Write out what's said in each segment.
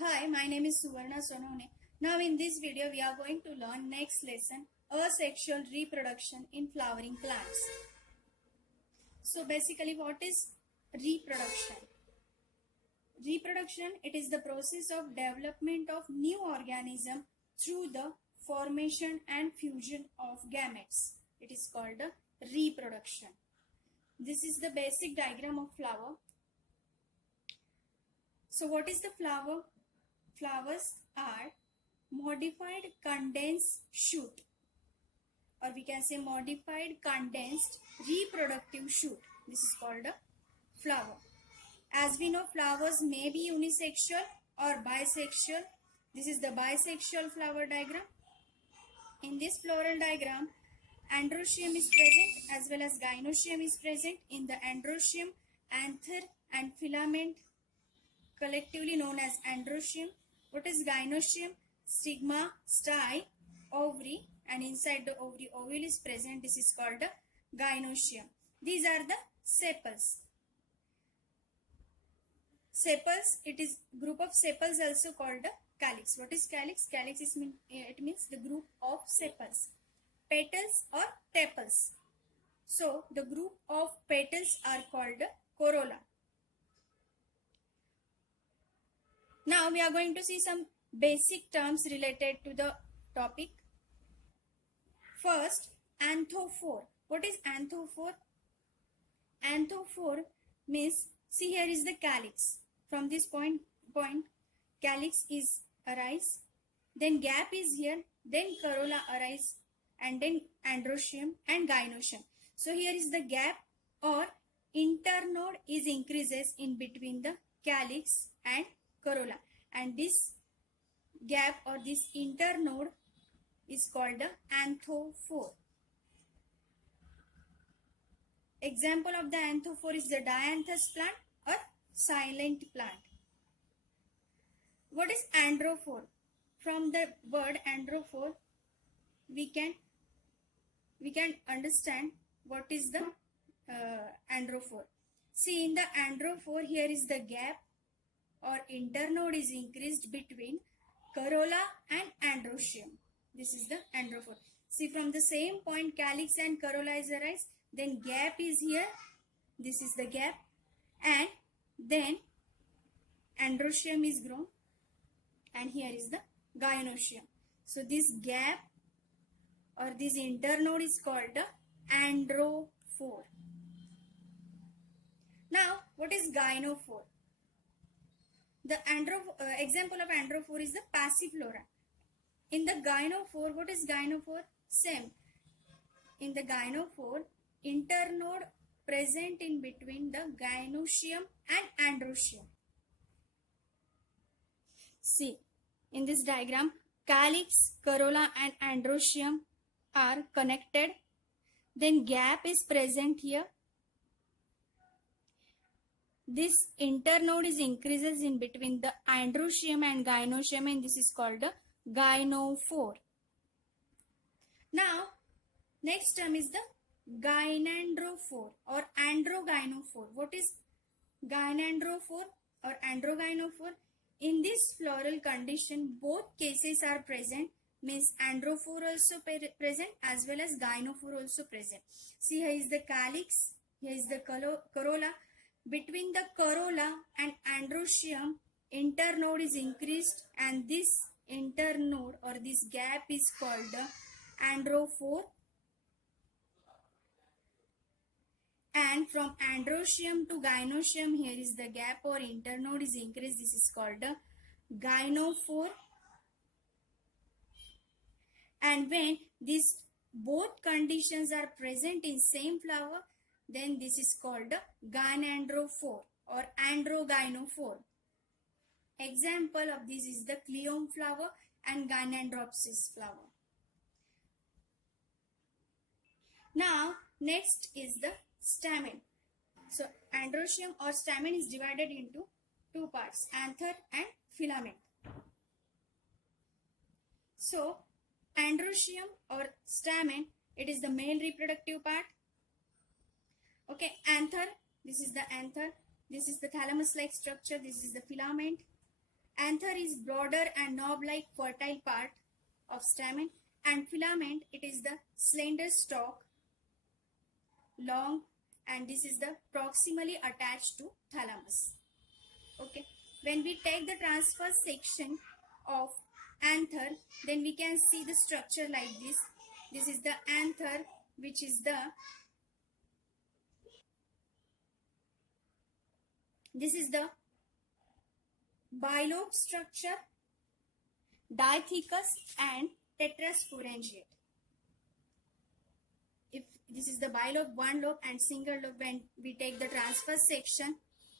Hi, my name is Suvarna Sonone. Now in this video we are going to learn next lesson, asexual reproduction in flowering plants. So basically what is reproduction? Reproduction, it is the process of development of new organism through the formation and fusion of gametes. It is called reproduction. This is the basic diagram of flower. So what is the flower? Flowers are modified condensed shoot, or we can say modified condensed reproductive shoot. This is called a flower. As we know, flowers may be unisexual or bisexual. This is the bisexual flower diagram. In this floral diagram, androecium is present as well as gynoecium is present. In the androecium, anther and filament, collectively known as androecium. What is gynoecium? Stigma, style, ovary, and inside the ovary ovule is present. This is called the gynoecium. These are the sepals. Sepals, it is group of sepals also called the calyx. What is calyx? Calyx is it means the group of sepals. Petals or tepals. So the group of petals are called the corolla. Now we are going to see some basic terms related to the topic. First, anthophore. What is anthophore? Anthophore means, see here is the calyx. From this point calyx is arise, then gap is here, then corolla arise, and then androecium and gynoecium. So here is the gap or internode is increases in between the calyx and corolla, and this gap or this internode is called the anthophore. Example of the anthophore is the dianthus plant or silent plant. What is androphore? From the word androphore, we can understand what is the androphore. See, in the androphore, here is the gap or internode is increased between corolla and androecium. This is the androphore. See, from the same point calyx and corolla is arise, then gap is here. This is the gap, and then androecium is grown, and here is the gynoecium. So this gap or this internode is called the androphore. Now, what is gynophore? The example of androphore is the passiflora. In the gynophore, what is gynophore? Same. In the gynophore, internode present in between the gynoecium and androecium. See, in this diagram, calyx, corolla and androecium are connected. Then gap is present here. This internode is increases in between the androecium and gynoecium, and this is called the gynophore. Now, next term is the gynandrophore or androgynophore. What is gynandrophore or androgynophore? In this floral condition, both cases are present, means androphore also present as well as gynophore also present. See, here is the calyx, here is the corolla. Between the corolla and androecium, internode is increased, and this internode or this gap is called the androphore. And from androecium to gynoecium, here is the gap or internode is increased. This is called the gynophore. And when these both conditions are present in same flower, then this is called the gynandrophore or androgynophore. Example of this is the cleome flower and Gynandropsis flower. Now, next is the stamen. So, androecium or stamen is divided into two parts, anther and filament. So, androecium or stamen, it is the male reproductive part. Okay, anther, this is the anther, this is the thalamus-like structure, this is the filament, Anther is broader and knob-like fertile part of stamen, and filament, it is the slender stalk, long, and this is the proximally attached to thalamus. Okay, when we take the transverse section of anther, then we can see the structure like this. This is the anther, which is the bilobe structure, dithecus and tetrasporangiate. If this is the bilobe, one lobe and single lobe, when we take the transverse section,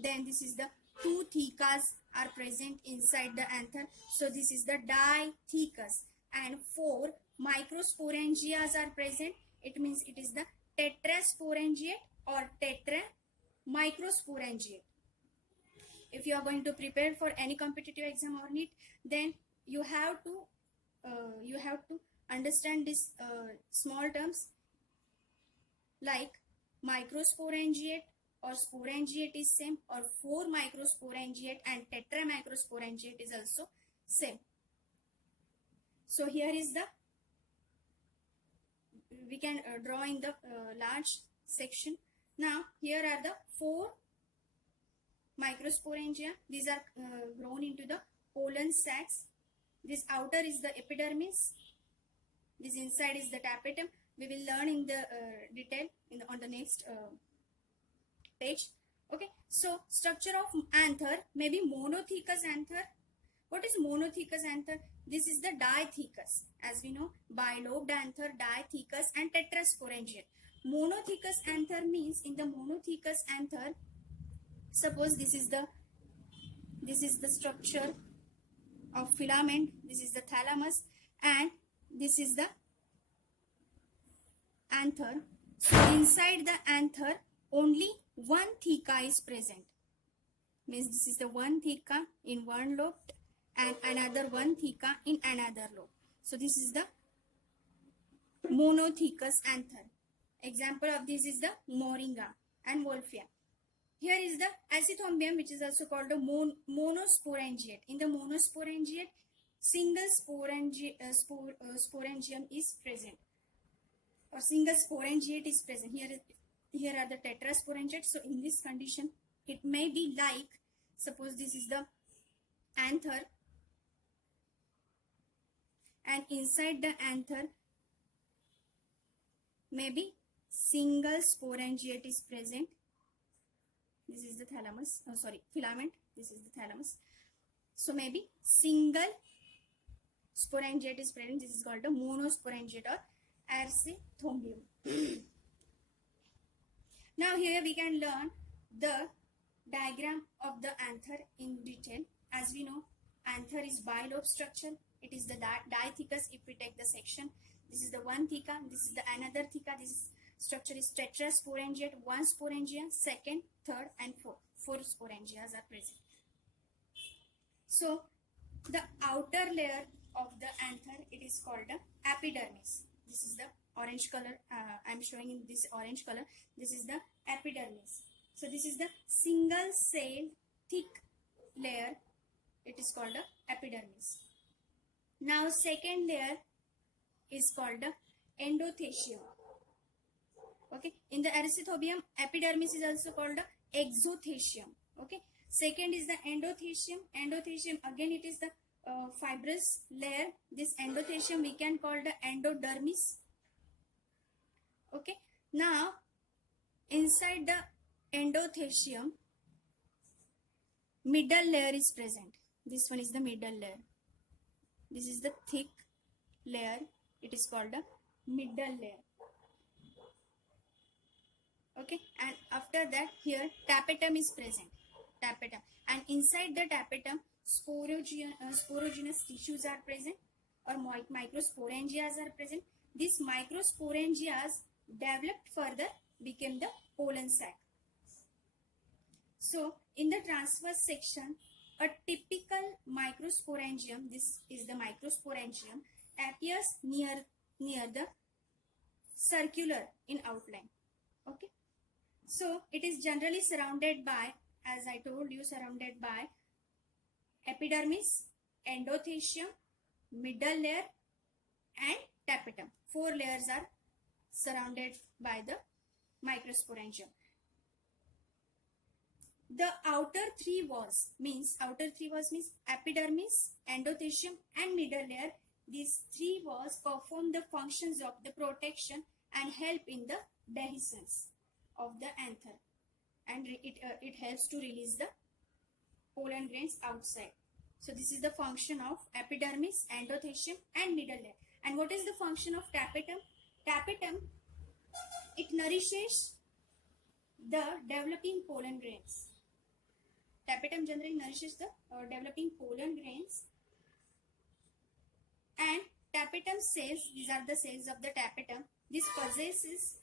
then this is the two thecas are present inside the anther. So this is the dithecus, and four microsporangias are present. It means it is the tetrasporangiate or tetramicrosporangiate. If you are going to prepare for any competitive exam or NEET, then you have to understand these small terms like microsporangiate or sporangiate is same, or four microsporangiate and tetramicrosporangiate is also same. So here is the, we can draw in the large section. Now here are the four microsporangia. These are grown into the pollen sacs. This outer is the epidermis. This inside is the tapetum. We will learn in the detail on the next page. Okay, so structure of anther may be monothecous anther. What is monothecous anther? This is the dithecus. As we know, bilobed anther, dithecus and tetrasporangiate. Monothecous anther means, in the monothecus anther, suppose this is the structure of filament, this is the thalamus, and this is the anther. So inside the anther only one theca is present. Means this is the one theca in one lobe and another one theca in another lobe. So this is the monothecous anther. Example of this is the moringa and wolffia. Here is the acethombium, which is also called a monosporangiate. In the monosporangiate, single sporangium is present, or single sporangiate is present. Here are the tetrasporangiate. So in this condition, it may be like, suppose this is the anther, and inside the anther maybe single sporangiate is present. This is the thalamus, filament. This is the thalamus. So maybe single sporangiate is present. This is called a monosporangiate or acethombium. Now here we can learn the diagram of the anther in detail. As we know, anther is bilobe structure. It is the dithecus. If we take the section, this is the one theca, this is the another theca. This structure is tetrasporangiate, one sporangia, second, third and fourth. Four sporangias are present. So the outer layer of the anther, it is called the epidermis. This is the orange color. I am showing in this orange color. This is the epidermis. So this is the single cell thick layer. It is called the epidermis. Now second layer is called the endothecium. Okay, in the acethobium, epidermis is also called the exothecium. Okay, second is the endothecium. Endothecium, again it is the fibrous layer. This endothecium we can call the endodermis. Okay, now inside the endothecium, middle layer is present. This one is the middle layer. This is the thick layer. It is called the middle layer. Okay, and after that here tapetum is present. Tapetum, and inside the tapetum sporogenous tissues are present, or microsporangias are present. These microsporangias developed further became the pollen sac. So in the transverse section, a typical microsporangium, this is the microsporangium, appears near the circular in outline. Okay, so it is generally surrounded by, as I told you, surrounded by epidermis, endothelium, middle layer and tapetum. 4 layers are surrounded by the microsporangium. The outer three walls means epidermis, endothelium and middle layer. These 3 walls perform the functions of the protection and help in the dehiscence of the anther, and it helps to release the pollen grains outside. So this is the function of epidermis, endothelium and middle layer. And what is the function of tapetum? Tapetum, it nourishes the developing pollen grains. Tapetum generally nourishes the developing pollen grains, and tapetum cells, these are the cells of the tapetum. This possesses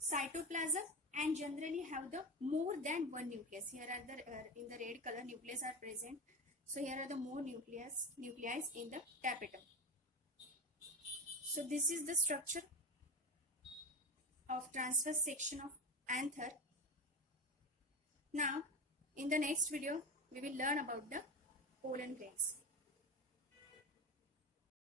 cytoplasm and generally have the more than one nucleus. Here are the in the red color nucleus are present. So here are the more nuclei in the tapetum. So this is the structure of transverse section of anther. Now in the next video we will learn about the pollen grains.